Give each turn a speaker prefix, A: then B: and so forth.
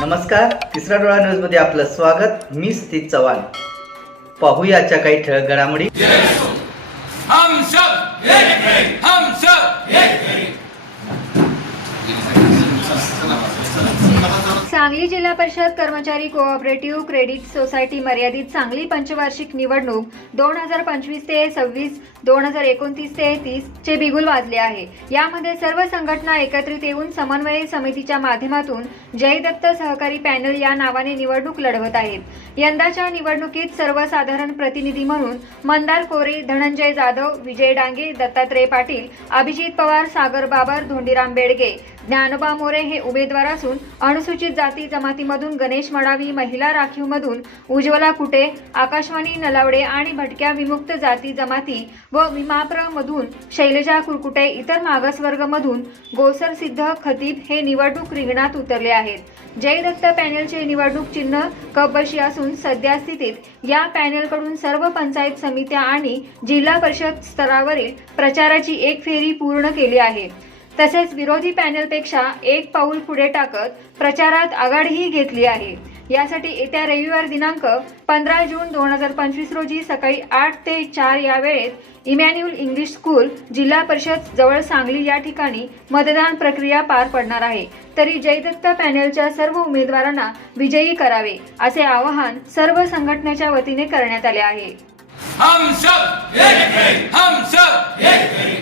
A: नमस्कार तिसरा डोळा न्यूजमध्ये आपलं स्वागत. मी स्थित चव्हाण. पाहूया आजच्या काही ठळक घडामोडी.
B: हम
C: सांगली जिल्हा परिषद कर्मचारी कोऑपरेटिव्ह क्रेडिट सोसायटी मर्यादित सांगली पंचवार्षिक निवडणूक दोन हजार पंचवीस ते सव्वीस दोन हजार एकोणतीस ते तीस चे बिगुल वाजले आहे. यामध्ये सर्व संघटना एकत्रित येऊन समन्वय समितीच्या माध्यमातून जयदत्त सहकारी पॅनल या नावाने निवडणूक लढवत आहेत. यंदाच्या निवडणुकीत सर्वसाधारण प्रतिनिधी म्हणून मंदार कोरे धनंजय जाधव विजय डांगे दत्तात्रय पाटील अभिजित पवार सागर बाबर धोंडीराम बेडगे ज्ञानोबा मोरे हे उमेदवार असून अनुसूचित जाती जमातीमधून गणेश मडावी महिला राखीवमधून उज्ज्वला कुटे आकाशवाणी नलावडे आणि भटक्या विमुक्त जाती जमाती व विमाप्र मधून शैलजा कुरकुटे इतर मागासवर्गमधून गोसर सिद्ध खतीब हे निवडणूक रिंगणात उतरले आहेत. जयदत्त पॅनेलचे निवडणूक चिन्ह कपबशी असून सध्या स्थितीत या पॅनेलकडून सर्व पंचायत समित्या आणि जिल्हा परिषद स्तरावरील प्रचाराची एक फेरी पूर्ण केली आहे. तसेच विरोधी पॅनेलपेक्षा एक पाऊल पुढे टाकत प्रचारात आघाडीही घेतली आहे. यासाठी येत्या रविवार दिनांक पंधरा जून दोन हजार पंचवीस रोजी सकाळी आठ ते चार या वेळेत इमॅन्युअल इंग्लिश स्कूल जिल्हा परिषद जवळ सांगली या ठिकाणी मतदान प्रक्रिया पार पडणार आहे. तरी जयदत्त पॅनेलच्या सर्व उमेदवारांना विजयी करावे असे आवाहन सर्व संघटनेच्या वतीने करण्यात आले आहे.
B: हम सब एक हम सब एक